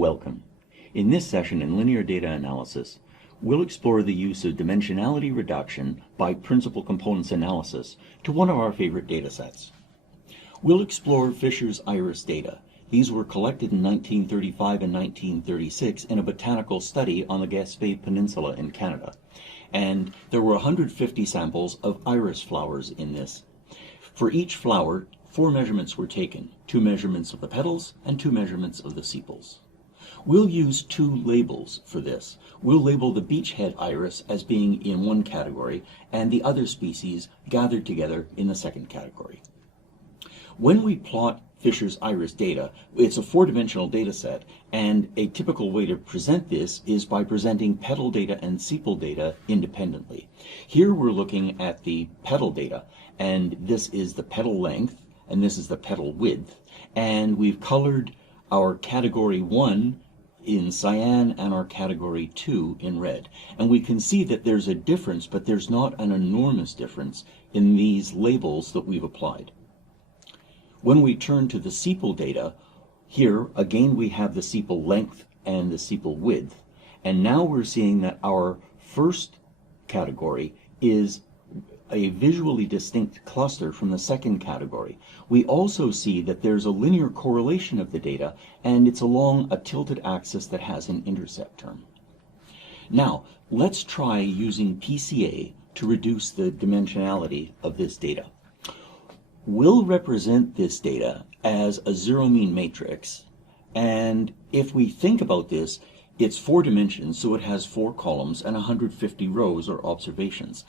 Welcome. In this session in linear data analysis, we'll explore the use of dimensionality reduction by principal components analysis to one of our favorite data sets. We'll explore Fisher's iris data. These were collected in 1935 and 1936 in a botanical study on the Gaspé Peninsula in Canada. And there were 150 samples of iris flowers in this. For each flower, 4 measurements were taken, 2 measurements of the petals and 2 measurements of the sepals. We'll use 2 labels for this. We'll label the beachhead iris as being in one category and the other species gathered together in the second category. When we plot Fisher's iris data, it's a 4-dimensional data set, and a typical way to present this is by presenting petal data and sepal data independently. Here we're looking at the petal data, and this is the petal length, and this is the petal width, and we've colored our category 1 in cyan and our category 2 in red. And we can see that there's a difference, but there's not an enormous difference in these labels that we've applied. When we turn to the sepal data, here again we have the sepal length and the sepal width, and now we're seeing that our first category is a visually distinct cluster from the second category. We also see that there's a linear correlation of the data, and it's along a tilted axis that has an intercept term. Now, let's try using PCA to reduce the dimensionality of this data. We'll represent this data as a zero-mean matrix, and if we think about this, it's 4 dimensions, so it has 4 columns and 150 rows or observations.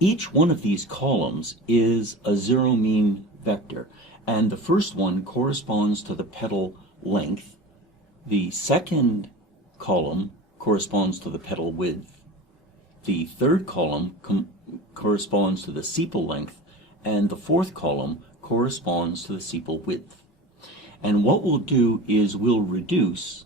Each one of these columns is a zero-mean vector, and the first one corresponds to the petal length. The second column corresponds to the petal width. The third column corresponds to the sepal length, and the fourth column corresponds to the sepal width. And what we'll do is we'll reduce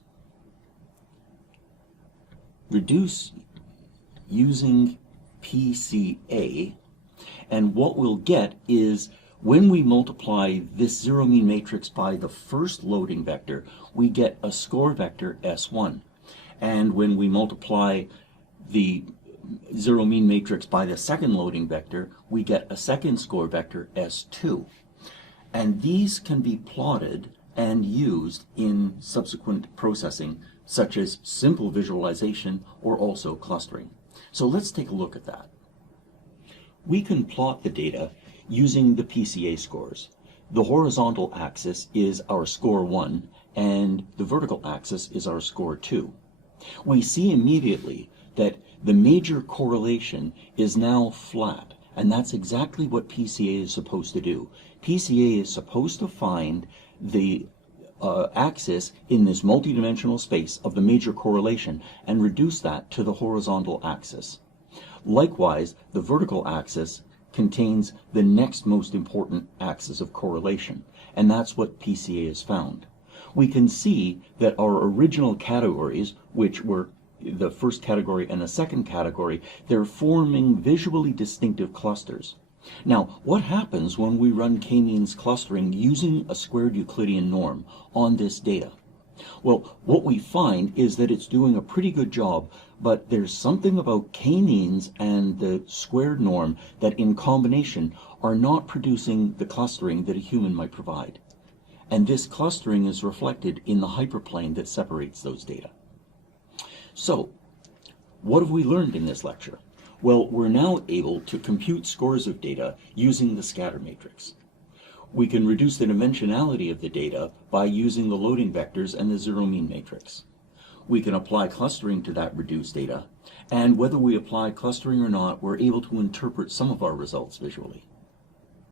using PCA, and what we'll get is when we multiply this zero-mean matrix by the first loading vector, we get a score vector S1. And when we multiply the zero-mean matrix by the second loading vector, we get a second score vector S2. And these can be plotted and used in subsequent processing, such as simple visualization or also clustering. So let's take a look at that. We can plot the data using the PCA scores. The horizontal axis is our score 1, and the vertical axis is our score 2. We see immediately that the major correlation is now flat, and that's exactly what PCA is supposed to do. PCA is supposed to find the axis in this multidimensional space of the major correlation and reduce that to the horizontal axis. Likewise, the vertical axis contains the next most important axis of correlation, and that's what PCA has found. We can see that our original categories, which were the first category and the second category, they're forming visually distinctive clusters. Now, what happens when we run k-means clustering using a squared Euclidean norm on this data? Well, what we find is that it's doing a pretty good job, but there's something about k-means and the squared norm that in combination are not producing the clustering that a human might provide. And this clustering is reflected in the hyperplane that separates those data. So, what have we learned in this lecture? Well, we're now able to compute scores of data using the scatter matrix. We can reduce the dimensionality of the data by using the loading vectors and the zero-mean matrix. We can apply clustering to that reduced data, and whether we apply clustering or not, we're able to interpret some of our results visually.